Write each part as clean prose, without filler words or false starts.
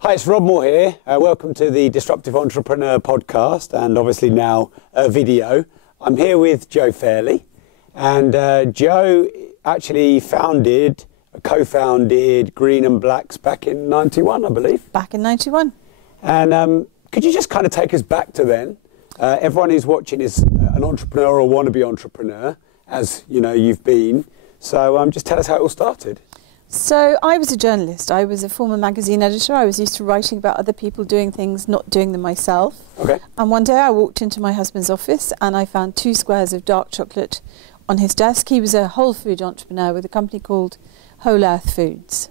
Hi, it's Rob Moore here. Welcome to the Disruptive Entrepreneur podcast and obviously now a video. I'm here with Jo Fairley, and Jo actually co-founded Green and Blacks back in 91, I believe. Back in 91. And could you just kind of take us back to then? Everyone who's watching is an entrepreneur or wannabe entrepreneur, as you know you've been. So just tell us how it all started. So I was a journalist. I was a former magazine editor. I was used to writing about other people doing things, not doing them myself. Okay. And one day I walked into my husband's office and I found 2 squares of dark chocolate on his desk. He was a whole food entrepreneur with a company called Whole Earth Foods.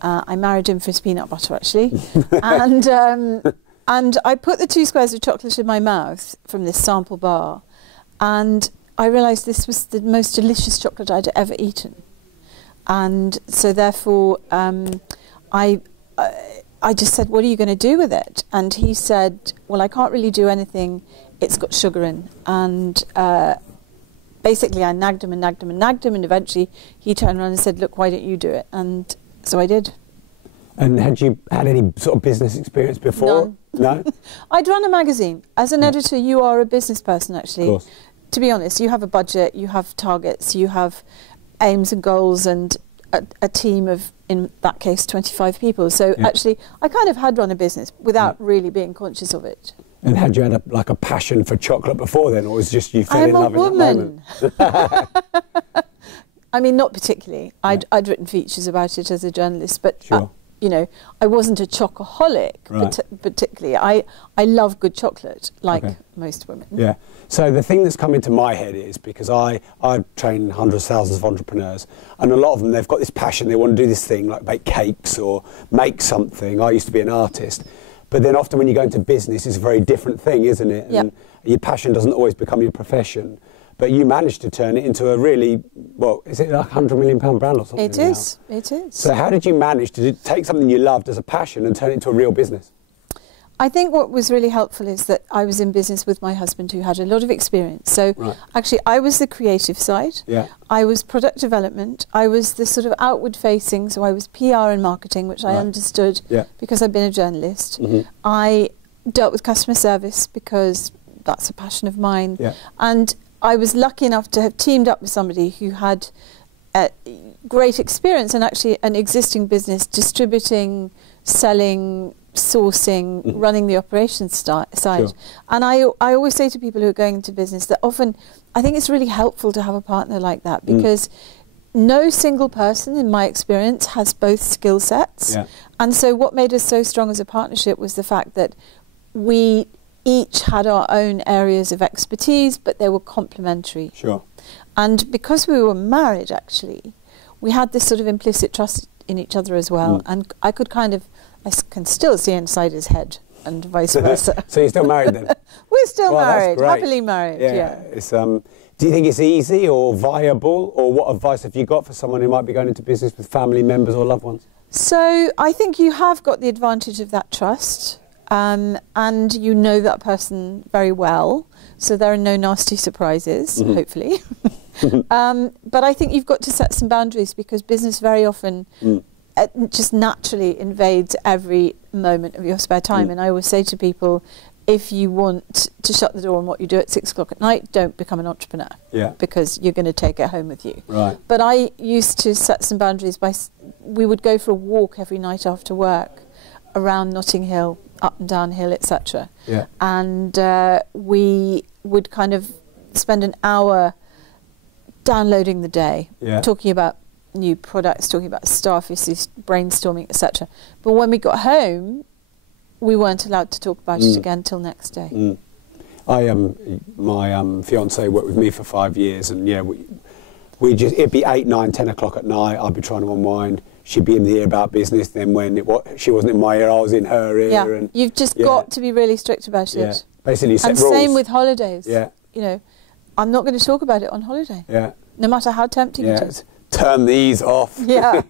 I married him for his peanut butter, actually. And I put the 2 squares of chocolate in my mouth from this sample bar, and I realised this was the most delicious chocolate I'd ever eaten. And so therefore I just said, what are you going to do with it? And he said, well, I can't really do anything. It's got sugar in. And basically I nagged him, and eventually he turned around and said, look, why don't you do it? And so I did. And had you had any sort of business experience before? None. No? I'd run a magazine. As an editor, you are a business person, actually. Of course. To be honest, you have a budget, you have targets, you have aims and goals, and a team of, in that case, 25 people. So actually, I kind of had run a business without really being conscious of it. And had you had a passion for chocolate before then, or was it just you fell in love in that moment? I mean, not particularly. I'd written features about it as a journalist, but sure. You know, I wasn't a chocoholic, right. particularly. I love good chocolate, like most women. Yeah. So the thing that's come into my head is, because I train hundreds of thousands of entrepreneurs, and a lot of them, they've got this passion, they want to do this thing, like bake cakes or make something. I used to be an artist. But then often when you go into business, it's a very different thing, isn't it? And your passion doesn't always become your profession. But you managed to turn it into a really, well, is it a £100 million brand or something? It is. So how did you manage to take something you loved as a passion and turn it into a real business? I think what was really helpful is that I was in business with my husband, who had a lot of experience. So actually I was the creative side. Yeah. I was product development. I was the sort of outward facing. So I was PR and marketing, which I understood because I'd been a journalist. Mm-hmm. I dealt with customer service because that's a passion of mine. Yeah. And I was lucky enough to have teamed up with somebody who had great experience and actually an existing business distributing, selling, sourcing, running the operations side. Sure. And I always say to people who are going into business that often I think it's really helpful to have a partner like that, because no single person, in my experience, has both skill sets. Yeah. And so what made us so strong as a partnership was the fact that we each had our own areas of expertise, but they were complementary. Sure. And because we were married, actually, we had this sort of implicit trust in each other as well. And I can still see inside his head, and vice versa. So you're still married then? We're still married, happily married. Yeah. It's, do you think it's easy or viable, or what advice have you got for someone who might be going into business with family members or loved ones? So I think you have got the advantage of that trust. And you know that person very well, so there are no nasty surprises, hopefully. But I think you've got to set some boundaries, because business very often just naturally invades every moment of your spare time. And I always say to people, if you want to shut the door on what you do at 6 o'clock at night, don't become an entrepreneur, because you're going to take it home with you. Right. But I used to set some boundaries we would go for a walk every night after work around Notting Hill, up and down hill, etc. Yeah. And we would kind of spend an hour downloading the day, talking about new products, talking about staff issues, brainstorming, etc. But when we got home, we weren't allowed to talk about it again till next day. My fiancée worked with me for 5 years, and we just, it'd be 8, 9, 10 o'clock at night. I'd be trying to unwind. She'd be in the ear about business. Then when she wasn't in my ear, I was in her ear. Yeah, and you've just got to be really strict about it. Basically, set rules. And same with holidays. Yeah, you know, I'm not going to talk about it on holiday. Yeah, no matter how tempting it is. Turn these off. Yeah.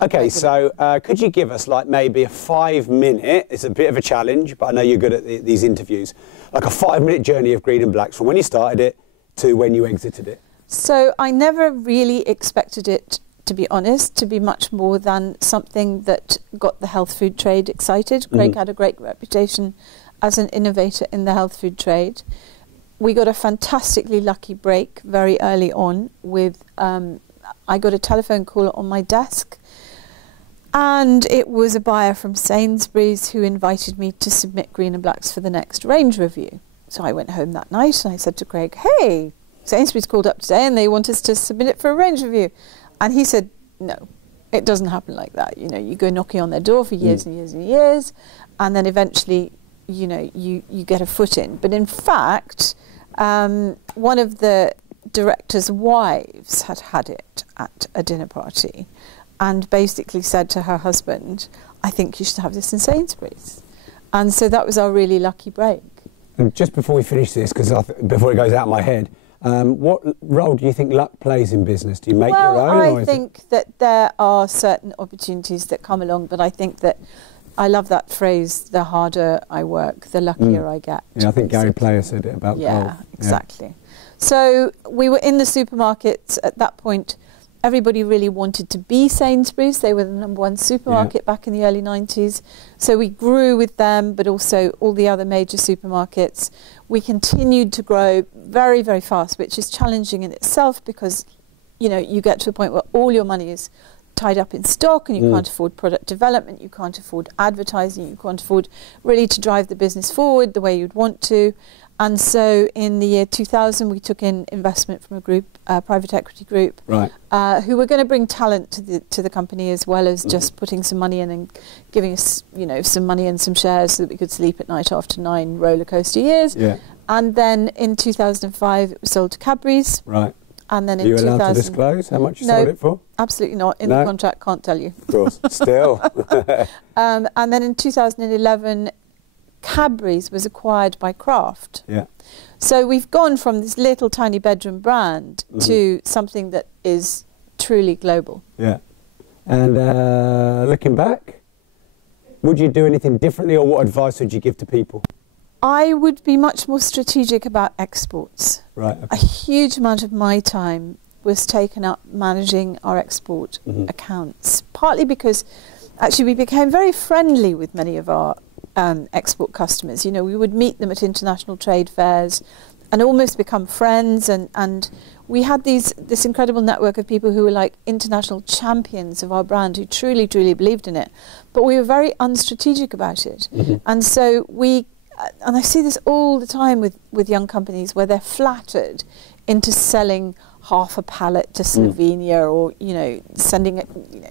Okay, so could you give us like maybe a 5-minute? It's a bit of a challenge, but I know you're good at these interviews. Like a 5-minute journey of Green and Blacks from when you started it to when you exited it. So I never really expected it to be honest, to be much more than something that got the health food trade excited. Craig had a great reputation as an innovator in the health food trade. We got a fantastically lucky break very early on with, I got a telephone call on my desk, and it was a buyer from Sainsbury's who invited me to submit Green and Blacks for the next range review. So I went home that night and I said to Craig, hey, Sainsbury's called up today and they want us to submit it for a range review. And he said, no, it doesn't happen like that. You know, you go knocking on their door for years and years and years, and then eventually, you know, you get a foot in. But in fact, one of the directors' wives had it at a dinner party and basically said to her husband, I think you should have this in Sainsbury's. And so that was our really lucky break. And just before we finish this, because before it goes out of my head, what role do you think luck plays in business? Do you make your own? Well, I think that there are certain opportunities that come along, but I think that I love that phrase, the harder I work, the luckier I get. Yeah, I think Gary Player said it about golf. Yeah, exactly. So we were in the supermarkets at that point. Everybody really wanted to be Sainsbury's. They were the #1 supermarket back in the early 90s. So we grew with them, but also all the other major supermarkets. We continued to grow very, very fast, which is challenging in itself because, you know, you get to a point where all your money is tied up in stock and you can't afford product development, you can't afford advertising, you can't afford really to drive the business forward the way you'd want to. And so in the year 2000, we took in investment from a group, private equity group, who were going to bring talent to the company as well as just putting some money in and giving us, you know, some money and some shares so that we could sleep at night after 9 roller coaster years. Yeah. And then in 2005, it was sold to Cadbury's. Right. And then in 2000, allowed to disclose how much you sold it for? Absolutely not. In the contract, can't tell you. Of course. Still. And then in 2011. Cadbury's was acquired by Kraft. Yeah. So we've gone from this little tiny bedroom brand to something that is truly global. Yeah. And looking back, would you do anything differently, or what advice would you give to people? I would be much more strategic about exports. Right. Okay. A huge amount of my time was taken up managing our export accounts, partly because actually we became very friendly with many of our export customers. You know, we would meet them at international trade fairs and almost become friends, and we had this incredible network of people who were like international champions of our brand, who truly believed in it, but we were very unstrategic about it. And so and I see this all the time with young companies where they're flattered into selling half a pallet to Slovenia, or, you know, sending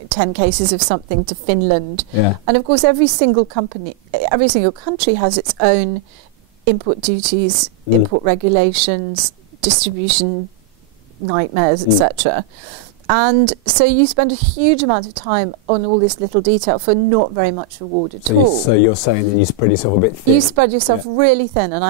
10 cases of something to Finland. Yeah. And of course, every single country has its own import duties, import regulations, distribution nightmares, etc. And so you spend a huge amount of time on all this little detail for not very much reward at all. So you're saying that you spread yourself a bit thin? You spread yourself really thin. And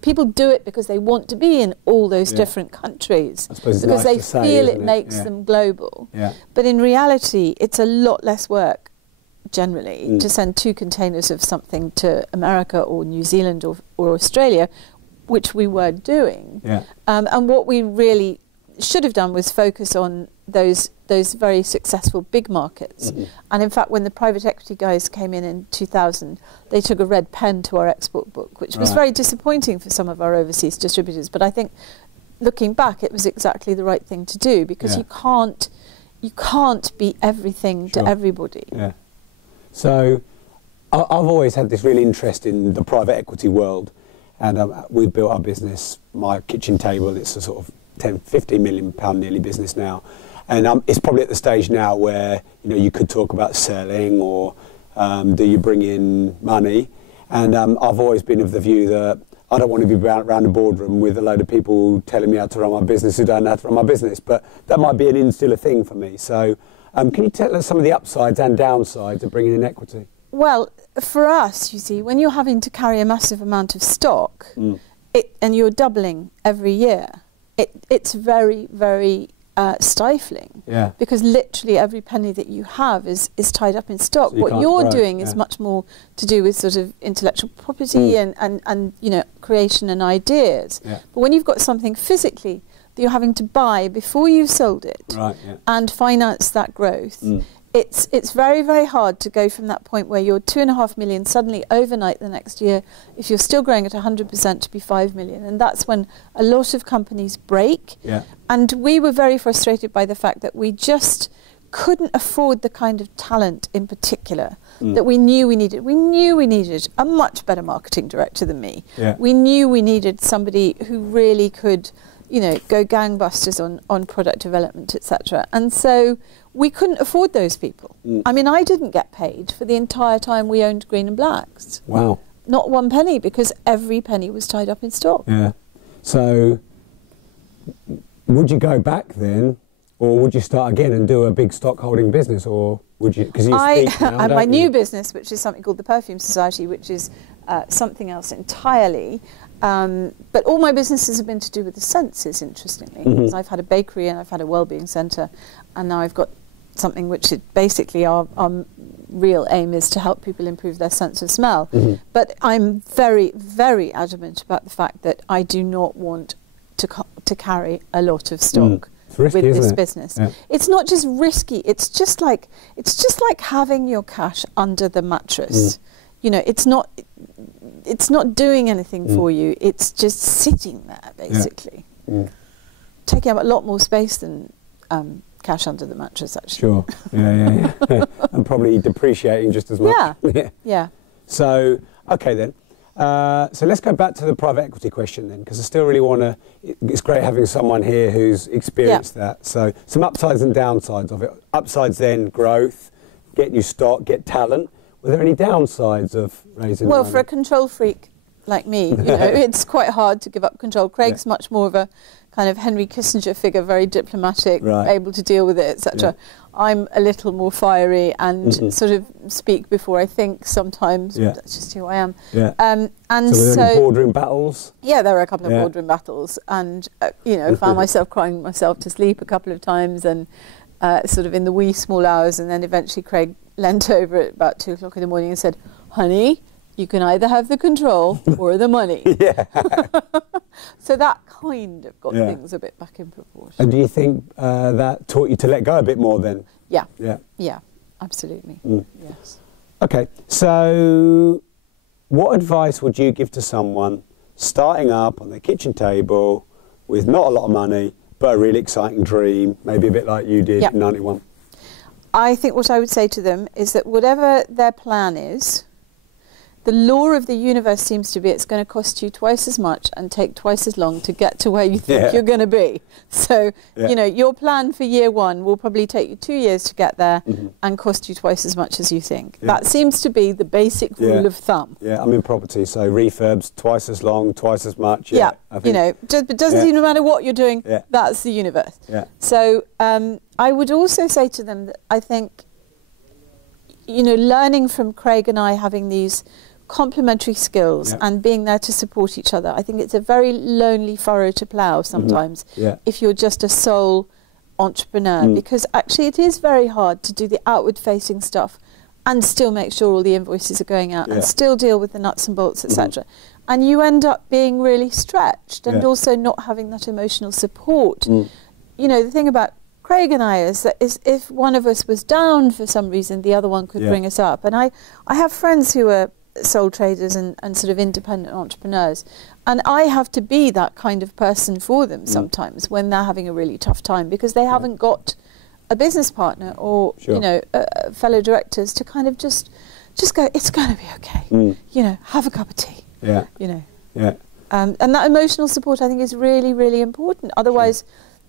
people do it because they want to be in all those different countries. I suppose because they feel it makes them global. Yeah. But in reality, it's a lot less work, generally, to send 2 containers of something to America or New Zealand or Australia, which we were doing. Yeah. And what we really should have done was focus on those very successful big markets. And in fact, when the private equity guys came in 2000, they took a red pen to our export book, which was very disappointing for some of our overseas distributors. But I think, looking back, it was exactly the right thing to do, because you can't be everything to everybody. Yeah. So I've always had this real interest in the private equity world, and we've built our business. My kitchen table, it's a sort of 10, 15 million pound nearly business now, and it's probably at the stage now where, you know, you could talk about selling, or do you bring in money? And I've always been of the view that I don't want to be around the boardroom with a load of people telling me how to run my business who don't know how to run my business, but that might be an insular thing for me. So can you tell us some of the upsides and downsides of bringing in equity? Well, for us, you see, when you're having to carry a massive amount of stock and you're doubling every year, it's very, very stifling. Yeah. Because literally every penny that you have is tied up in stock. So what you're doing is much more to do with sort of intellectual property and you know, creation and ideas. Yeah. But when you've got something physically that you're having to buy before you've sold it, right, yeah. and finance that growth. It's very, very hard to go from that point where you're 2.5 million suddenly overnight the next year, if you're still growing at 100%, to be 5 million. And that's when a lot of companies break. Yeah. And we were very frustrated by the fact that we just couldn't afford the kind of talent in particular that we knew we needed. We knew we needed a much better marketing director than me. Yeah. We knew we needed somebody who really could, go gangbusters on product development, etc. And so we couldn't afford those people. I mean, I didn't get paid for the entire time we owned Green and Blacks. Wow. Not one penny, because every penny was tied up in stock. Yeah. So would you go back then, or would you start again and do a big stock holding business, or would you? Because my new business, which is something called the Perfume Society, which is something else entirely. But all my businesses have been to do with the senses, interestingly. Because I've had a bakery and I've had a wellbeing centre, and now I've got something which is basically our real aim is to help people improve their sense of smell. But I'm very, very adamant about the fact that I do not want to carry a lot of stock. Risky, with this isn't it? business. Yeah. It's not just risky, it's just like having your cash under the mattress. It's not doing anything for you, it's just sitting there, basically. Taking up a lot more space than cash under the mattress, actually. Sure. Yeah. And probably depreciating just as much. Yeah. So, okay then. So let's go back to the private equity question then, because I still really want to, it's great having someone here who's experienced that. So some upsides and downsides of it. Upsides then, growth, get new stock, get talent. Were there any downsides of raising money? Well, for a control freak like me, it's quite hard to give up control. Craig's much more of a kind of Henry Kissinger figure, very diplomatic, able to deal with it, etc. I'm a little more fiery and sort of speak before I think sometimes. That's just who I am. And so were there any boardroom battles? Yeah, there were a couple of boardroom battles, and found myself crying myself to sleep a couple of times, and sort of in the wee small hours, and then eventually Craig leant over at about 2 o'clock in the morning and said, "Honey, you can either have the control or the money." So that kind of got things a bit back in proportion. And do you think that taught you to let go a bit more then? Yeah, absolutely. Yes. Okay, so what advice would you give to someone starting up on their kitchen table with not a lot of money, but a really exciting dream, maybe a bit like you did in 91? I think what I would say to them is that whatever their plan is, the law of the universe seems to be it's going to cost you twice as much and take twice as long to get to where you think you're going to be. So, your plan for year one will probably take you 2 years to get there and cost you twice as much as you think. That seems to be the basic rule of thumb. Yeah, I'm in property, so refurbs twice as long, twice as much. I think, it doesn't seem no matter what you're doing, that's the universe. So I would also say to them that I think, learning from Craig and I having these complementary skills and being there to support each other. I think it's a very lonely furrow to plough sometimes if you're just a sole entrepreneur, because actually it is very hard to do the outward facing stuff and still make sure all the invoices are going out and still deal with the nuts and bolts, etc. And you end up being really stretched and also not having that emotional support. The thing about Craig and I is that if one of us was down for some reason, the other one could bring us up. And I have friends who are sole traders and sort of independent entrepreneurs, and I have to be that kind of person for them sometimes when they're having a really tough time, because they haven't got a business partner or fellow directors to kind of just go, it's going to be okay, have a cup of tea, and that emotional support I think is really, really important. Otherwise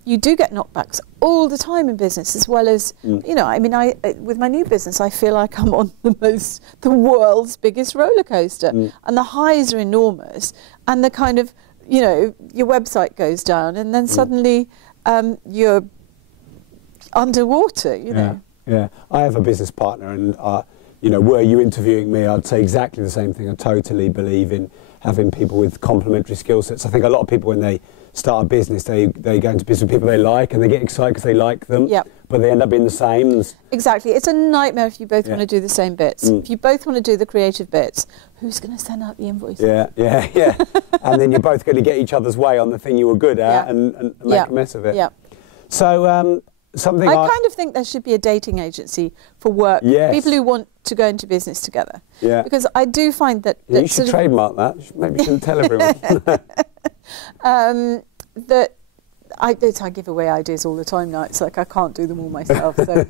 you do get knockbacks all the time in business, as well as, with my new business, I feel like I'm on the world's biggest roller coaster. And the highs are enormous. And the kind of, your website goes down and then suddenly you're underwater, Yeah. I have a business partner and, were you interviewing me, I'd say exactly the same thing. I totally believe in having people with complementary skill sets. I think a lot of people, when they start a business, they go into business with people they like and they get excited because they like them, but they end up being the same. Exactly. It's a nightmare if you both want to do the same bits. If you both want to do the creative bits, who's going to send out the invoice? Yeah. And then you're both going to get each other's way on the thing you were good at and make a mess of it. Yeah. So I kind of think there should be a dating agency for work. Yes. People who want to go into business together. Yeah. Because I do find that... you should trademark that. Maybe you shouldn't tell everyone. that I give away ideas all the time now. It's like I can't do them all myself. So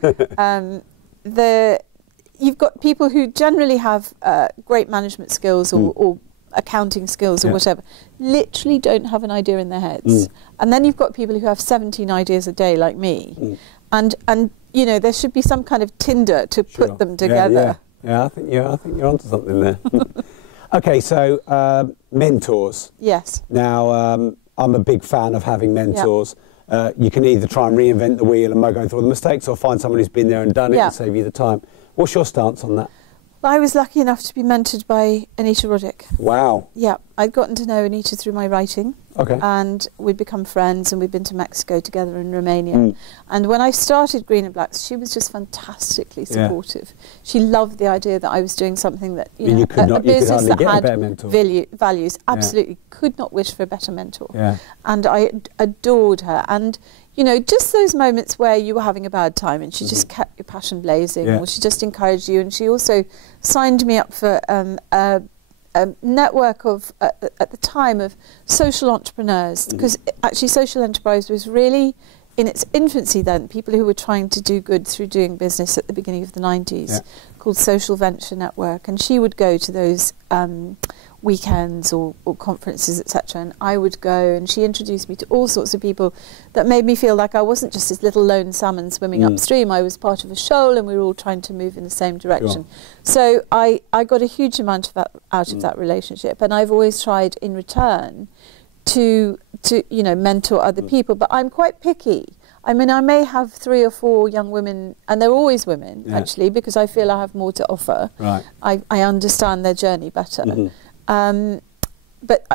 you've got people who generally have great management skills or accounting skills or whatever, literally don't have an idea in their heads. And then you've got people who have 17 ideas a day like me. And you know, there should be some kind of Tinder to put them together. Yeah, I think you're onto something there. Okay, so mentors. Yes. Now, I'm a big fan of having mentors. You can either try and reinvent the wheel and go through all the mistakes, or find someone who's been there and done it and save you the time. What's your stance on that? I was lucky enough to be mentored by Anita Roddick. Wow. Yeah, I'd gotten to know Anita through my writing. Okay. And we'd become friends, and we'd been to Mexico together and Romania. And when I started Green and Blacks, she was just fantastically supportive. She loved the idea that I was doing something that, you know, a business that had values. Absolutely, could not wish for a better mentor. Yeah. And I adored her. And you know, just those moments where you were having a bad time and she just kept your passion blazing, or she just encouraged you. And she also signed me up for a network of, at the time, of social entrepreneurs, because actually social enterprise was really in its infancy then, people who were trying to do good through doing business at the beginning of the 90s, called Social Venture Network. And she would go to those weekends or conferences, etc., and I would go, and she introduced me to all sorts of people that made me feel like I wasn't just this little lone salmon swimming upstream. I was part of a shoal, and we were all trying to move in the same direction. So I got a huge amount of that out of that relationship, and I've always tried in return to you know, mentor other people, but I'm quite picky. I mean, I may have 3 or 4 young women, and they're always women, actually, because I feel I have more to offer. Right. I understand their journey better. But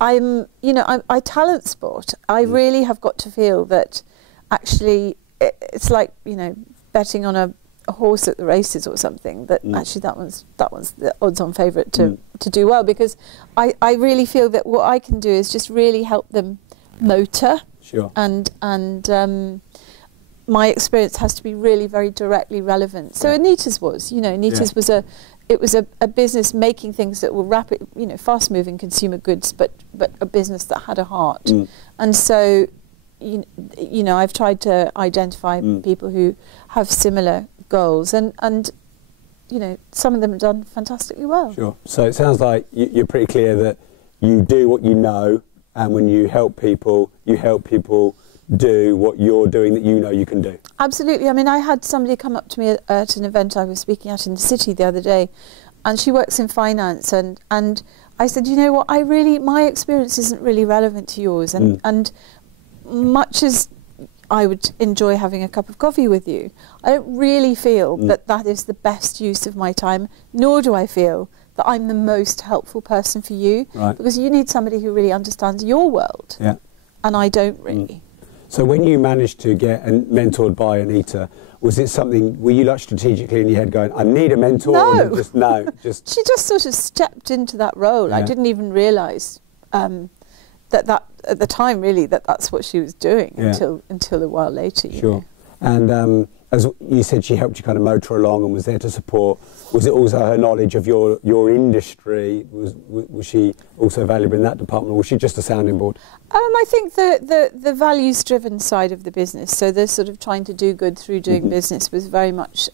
I'm, you know, I talent sport. I really have got to feel that actually it's like, you know, betting on a horse at the races or something, that actually that one's the odds-on favourite to do well, because I really feel that what I can do is just really help them motor. Sure. And my experience has to be really very directly relevant. So Anita's was, you know, Anita's was a business making things that were rapid, you know, fast-moving consumer goods, but a business that had a heart. And so, you know, I've tried to identify people who have similar goals, and you know, some of them have done fantastically well. Sure. So it sounds like you're pretty clear that you do what you know, and when you help people do what you're doing that you know you can do. Absolutely. I mean, I had somebody come up to me at an event I was speaking at in the city the other day, and she works in finance, and I said, you know what, my experience isn't really relevant to yours, and much as I would enjoy having a cup of coffee with you, I don't really feel that is the best use of my time, nor do I feel that I'm the most helpful person for you, because you need somebody who really understands your world, and I don't really. So when you managed to get mentored by Anita, was it something, were you like strategically in your head going, I need a mentor? No. Or just She just sort of stepped into that role. I didn't even realise that at the time, really, that's what she was doing until a while later. You know. And as you said, she helped you kind of motor along and was there to support. Was it also her knowledge of your industry? Was she also valuable in that department, or was she just a sounding board? I think the values-driven side of the business, so the sort of trying to do good through doing business, was very much,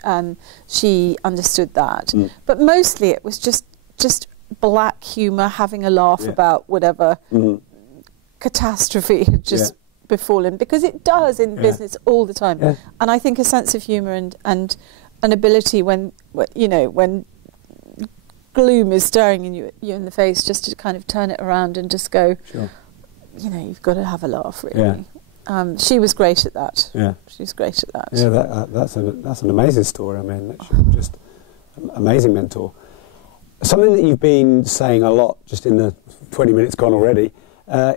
she understood that. But mostly it was just black humour, having a laugh about whatever catastrophe had just befallen, because it does in business all the time. And I think a sense of humour and an ability when you know, when gloom is staring you in the face, just to kind of turn it around and just go, you know, you've got to have a laugh, really. She was great at that. She was great at that. Yeah, that's an amazing story. I mean, just amazing mentor. Something that you've been saying a lot, just in the 20 minutes gone already,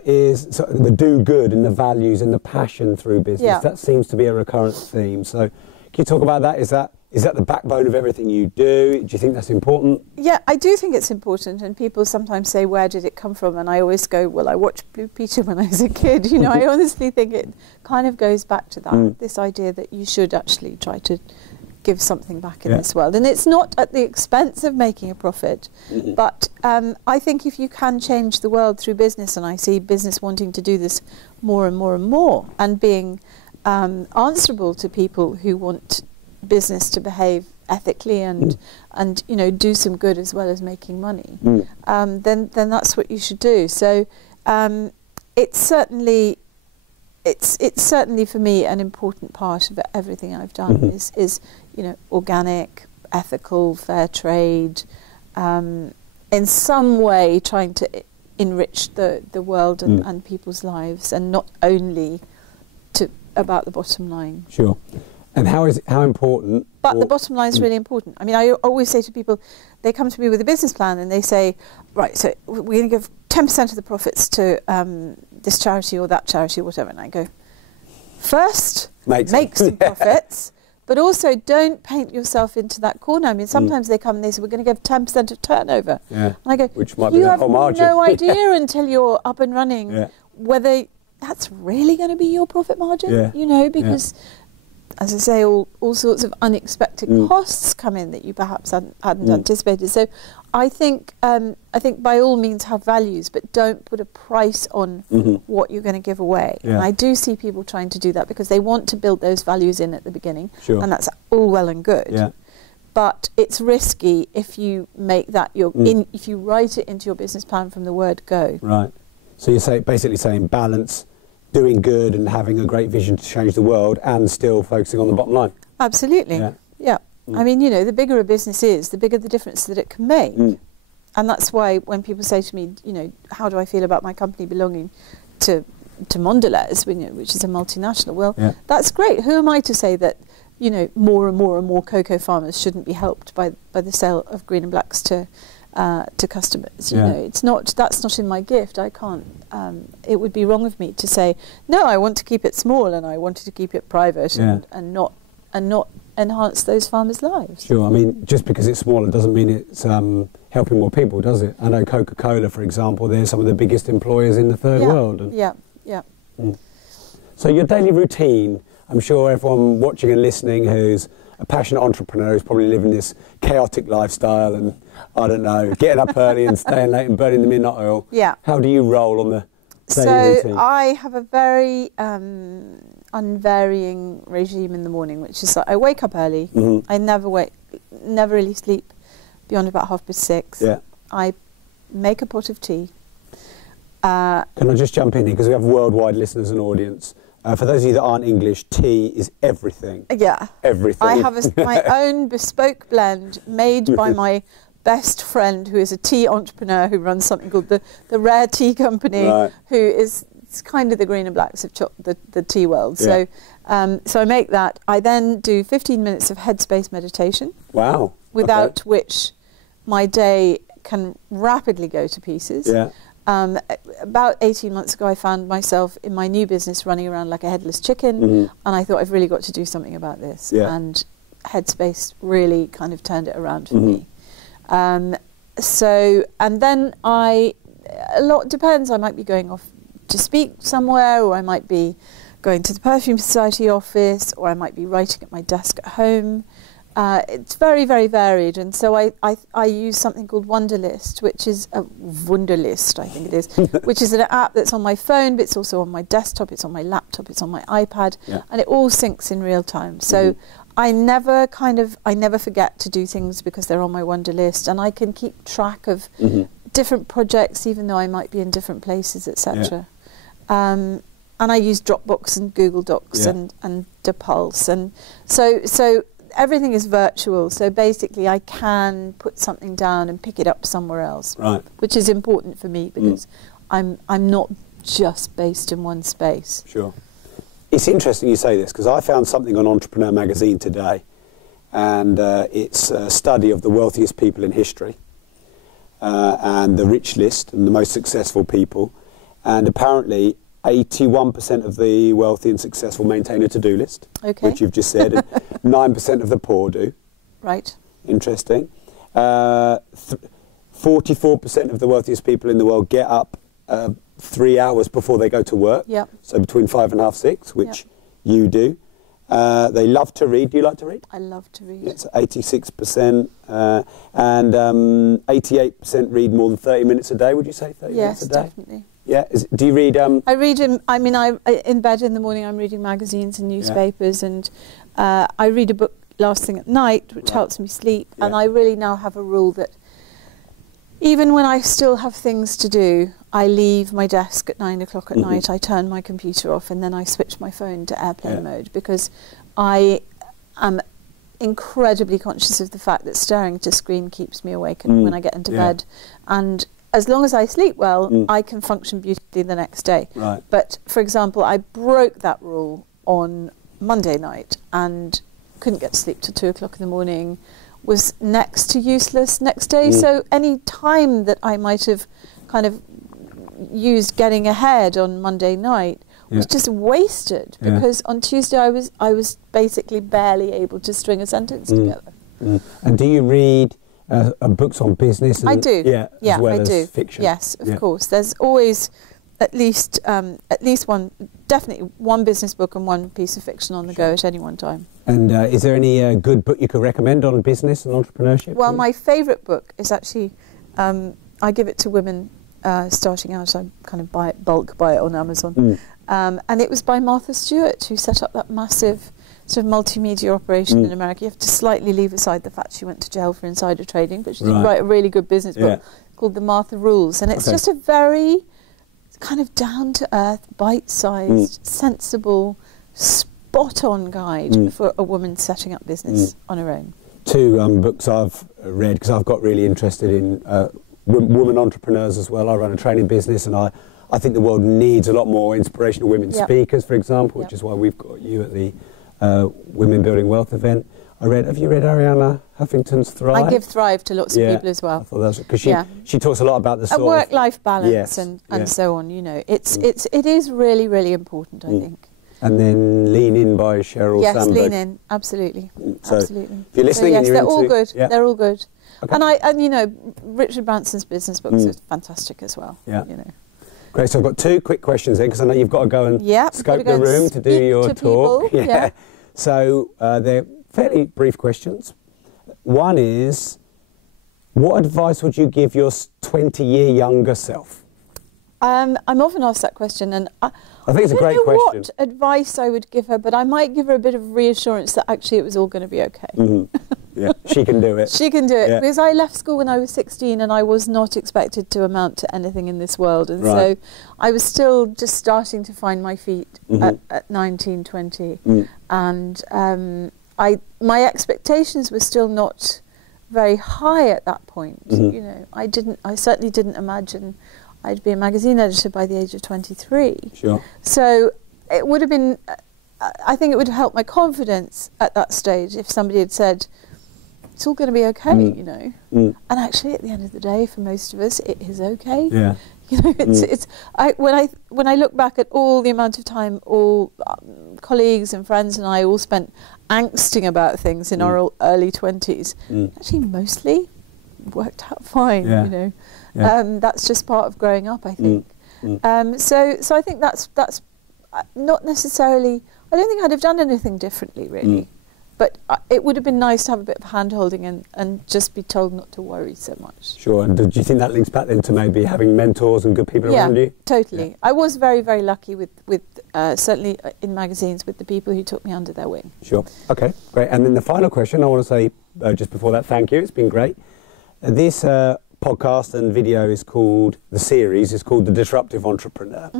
is sort of the do good and the values and the passion through business. Yeah. That seems to be a recurrent theme. So can you talk about that? Is that the backbone of everything you do? Do you think that's important? Yeah, I do think it's important, and people sometimes say, where did it come from? And I always go, well, I watched Blue Peter when I was a kid. You know, I honestly think it kind of goes back to that, this idea that you should actually try to give something back in this world. And it's not at the expense of making a profit, but I think if you can change the world through business, and I see business wanting to do this more and more and more, and being answerable to people who want business to behave ethically and you know, do some good as well as making money, then that's what you should do. So it's certainly for me an important part of everything I've done is you know, organic, ethical, fair trade, in some way trying to enrich the world and people's lives, and not only about the bottom line. Sure. And how important? But the bottom line is really important. I mean, I always say to people, they come to me with a business plan and they say, right, so we're going to give 10% of the profits to this charity or that charity or whatever. And I go, first, make some profits, but also don't paint yourself into that corner. I mean, sometimes they come and they say, we're going to give 10% of turnover. Yeah. And I go, which might be the whole margin. You have no idea until you're up and running whether that's really going to be your profit margin, you know, because... As I say, all sorts of unexpected costs come in that you perhaps hadn't anticipated. So I think by all means have values, but don't put a price on what you're going to give away. Yeah. And I do see people trying to do that because they want to build those values in at the beginning, and that's all well and good. Yeah. But it's risky if you make that if you write it into your business plan from the word go. Right. So you're basically saying balance. Doing good and having a great vision to change the world and still focusing on the bottom line. Absolutely. Yeah. I mean, you know, the bigger a business is, the bigger the difference that it can make. And that's why when people say to me, you know, how do I feel about my company belonging to Wunderlist, which is a multinational? Well, that's great. Who am I to say that, you know, more and more and more cocoa farmers shouldn't be helped by the sale of green and blacks to customers? You know, that's not in my gift. I can't. It would be wrong of me to say no. I want to keep it small, and I wanted to keep it private, and not enhance those farmers' lives. Sure. I mean, just because it's smaller doesn't mean it's helping more people, does it? I know Coca-Cola, for example. They're some of the biggest employers in the third world. And So your daily routine. I'm sure everyone watching and listening who's a passionate entrepreneur is probably living this chaotic lifestyle and, I don't know, getting up early and staying late and burning the midnight oil. Yeah. How do you roll on the daily routine? So I have a very unvarying regime in the morning, which is that I wake up early. I never really sleep beyond about 6:30. Yeah. I make a pot of tea. Can I just jump in here, because we have worldwide listeners and audience. For those of you that aren't English, tea is everything. Yeah. Everything. I have my own bespoke blend made by my best friend, who is a tea entrepreneur who runs something called the Rare Tea Company, who is kind of the green and blacks of the tea world. Yeah. So I make that. I then do 15 minutes of headspace meditation. Wow. Without which my day can rapidly go to pieces. Yeah. About 18 months ago, I found myself in my new business running around like a headless chicken, and I thought, I've really got to do something about this. Yeah. And Headspace really kind of turned it around for me. And then a lot depends. I might be going off to speak somewhere, or I might be going to the Perfume Society office, or I might be writing at my desk at home. It's very, very varied, and so I use something called Wunderlist, which is a Wunderlist, I think it is, which is an app that's on my phone, but it's also on my desktop, it's on my laptop, it's on my iPad, and it all syncs in real time. So I never forget to do things because they're on my Wunderlist, and I can keep track of different projects, even though I might be in different places, etc. And I use Dropbox and Google Docs and Depulse, and so everything is virtual, so basically I can put something down and pick it up somewhere else, which is important for me because I'm not just based in one space. Sure. It's interesting you say this, because I found something on Entrepreneur magazine today, and it's a study of the wealthiest people in history and the rich list and the most successful people, and apparently 81% of the wealthy and successful maintain a to-do list, which you've just said, and 9% of the poor do. Right. Interesting. 44% of the wealthiest people in the world get up 3 hours before they go to work. Yep. So between 5.5, 6, which you do. They love to read. Do you like to read? I love to read. It's 86%, and 88% read more than 30 minutes a day. Would you say 30 minutes a day? Yes, definitely. Yeah. Do you read? I read in bed in the morning. I'm reading magazines and newspapers, and I read a book last thing at night, which helps me sleep. And I really now have a rule that even when I still have things to do, I leave my desk at 9 o'clock at night, I turn my computer off, and then I switch my phone to airplane mode, because I am incredibly conscious of the fact that staring at a screen keeps me awake when I get into bed. And as long as I sleep well, I can function beautifully the next day. Right. But, for example, I broke that rule on Monday night and couldn't get to sleep till 2 o'clock in the morning, was next to useless next day. So any time that I might have kind of used getting ahead on Monday night was just wasted, because on Tuesday I was basically barely able to string a sentence together. And do you read books on business? I do. As well I as do. fiction. Yes, of course. There's always at least one, definitely one business book and one piece of fiction on the go at any one time. And is there any good book you could recommend on business and entrepreneurship? Well, my favourite book is actually, I give it to women starting out. I kind of buy it on Amazon. And it was by Martha Stewart, who set up that massive sort of multimedia operation in America. You have to slightly leave aside the fact she went to jail for insider trading, but she did write a really good business book called The Martha Rules. And it's just a very kind of down-to-earth, bite-sized, sensible, spot-on guide for a woman setting up business on her own. Two books I've read, because I've got really interested in women entrepreneurs as well. I run a training business, and I think the world needs a lot more inspirational women speakers, for example, which is why we've got you at the Women Building Wealth event. Have you read Arianna Huffington's Thrive? I give Thrive to lots of people as well. I thought that was, because she talks a lot about the sort of work-life balance and so on. You know, it is really, really important, I think. And then Lean In by Sheryl Sandberg. Yes, Lean In, absolutely, absolutely. If you're listening, and you're they're all good. They're all good. Okay. And you know, Richard Branson's business books are fantastic as well. Yeah. You know. Great. So I've got two quick questions then, because I know you've got to go and scope the room to do your talk. So they're fairly brief questions. One is, what advice would you give your 20-year younger self? I'm often asked that question, and I think it's a great question. I don't know what advice I would give her, but I might give her a bit of reassurance that actually it was all going to be okay. Yeah, she can do it. She can do it, because I left school when I was 16 and I was not expected to amount to anything in this world, and so I was still just starting to find my feet at 19, 20, and my expectations were still not very high at that point. You know, I certainly didn't imagine I'd be a magazine editor by the age of 23. Sure. So it would have been, I think it would have helped my confidence at that stage if somebody had said, it's all going to be okay, you know. And actually, at the end of the day, for most of us, it is okay. Yeah. You know, when I look back at all the amount of time all colleagues and friends and I all spent angsting about things in our early 20s, actually mostly worked out fine. You know, that's just part of growing up, I think. So I think that's not necessarily. I don't think I'd have done anything differently, really. But it would have been nice to have a bit of hand-holding and just be told not to worry so much. Sure. And do you think that links back then to maybe having mentors and good people around you? Totally. Yeah. I was very, very lucky with certainly in magazines, with the people who took me under their wing. Sure. Okay, great. And then the final question, I want to say just before that, thank you. It's been great. This podcast and video is called, the series is called The Disruptive Entrepreneur.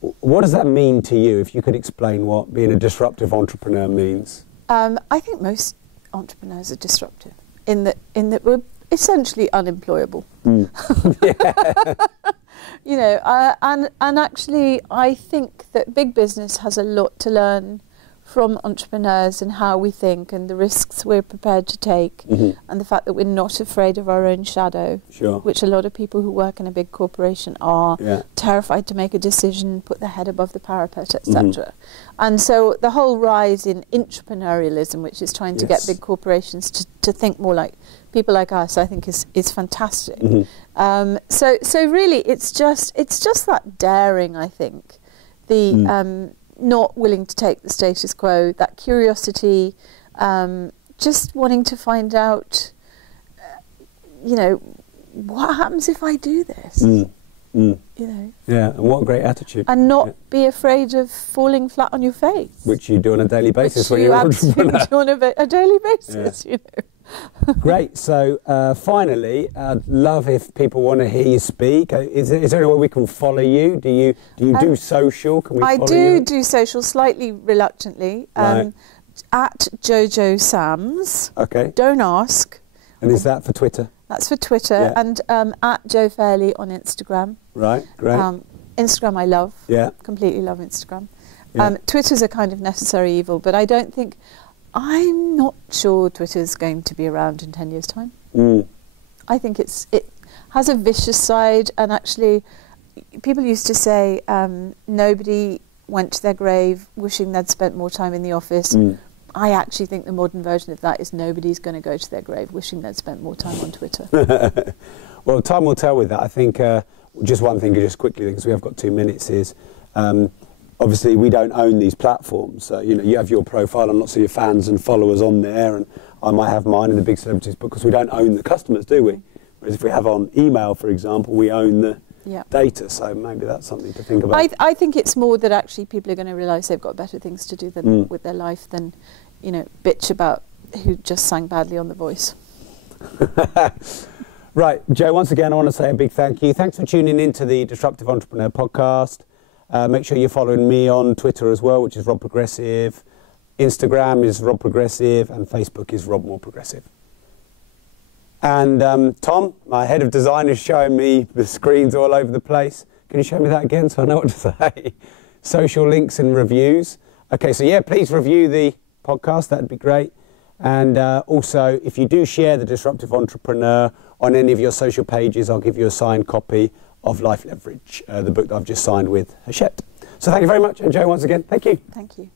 What does that mean to you, if you could explain what being a disruptive entrepreneur means? I think most entrepreneurs are disruptive in that we're essentially unemployable. You know, and actually I think that big business has a lot to learn from entrepreneurs and how we think and the risks we're prepared to take, and the fact that we're not afraid of our own shadow, which a lot of people who work in a big corporation are, terrified to make a decision, put their head above the parapet, etc. And so the whole rise in entrepreneurialism, which is trying to get big corporations to think more like people like us, I think is fantastic. So really it's just that daring, I think, the not willing to take the status quo, that curiosity, just wanting to find out, you know, what happens if I do this? You know. Yeah, and what a great attitude. And not be afraid of falling flat on your face. Which you do on a daily basis when you're an entrepreneur. Do on a daily basis, you know. Great. So finally, I'd love if people want to hear you speak. Is there any way we can follow you? Do you do social? Can we follow you? I do social slightly reluctantly. At Jojo Sams. Okay. Don't ask. And is that for Twitter? That's for Twitter. And at Jo Fairley on Instagram. Right. Great. Instagram I love. Yeah. Completely love Instagram. Twitter's a kind of necessary evil, but I'm not sure Twitter's going to be around in 10 years' time. I think it has a vicious side, and actually people used to say nobody went to their grave wishing they'd spent more time in the office. I actually think the modern version of that is nobody's going to go to their grave wishing they'd spent more time on Twitter. Well, time will tell with that. I think just one thing, just quickly, because we have got 2 minutes, is obviously we don't own these platforms. So, you know, you have your profile and lots of your fans and followers on there, and I might have mine and the big celebrities, because we don't own the customers, do we? Whereas if we have on email, for example, we own the data. So maybe that's something to think about. I think it's more that actually people are going to realise they've got better things to do with their life than, you know, bitch about who just sang badly on The Voice. Right, Jo, once again, I want to say a big thank you. Thanks for tuning in to the Disruptive Entrepreneur podcast. Make sure you're following me on Twitter as well, which is Rob Progressive. Instagram is Rob Progressive, and Facebook is Rob More Progressive. And Tom, my head of design, is showing me the screens all over the place. Can you show me that again so I know what to say? Social links and reviews. Okay, so yeah, please review the podcast. That'd be great. And also, if you do share the Disruptive Entrepreneur on any of your social pages, I'll give you a signed copy of Life Leverage, the book that I've just signed with Hachette. So thank you very much. And Jo, once again, thank you. Thank you.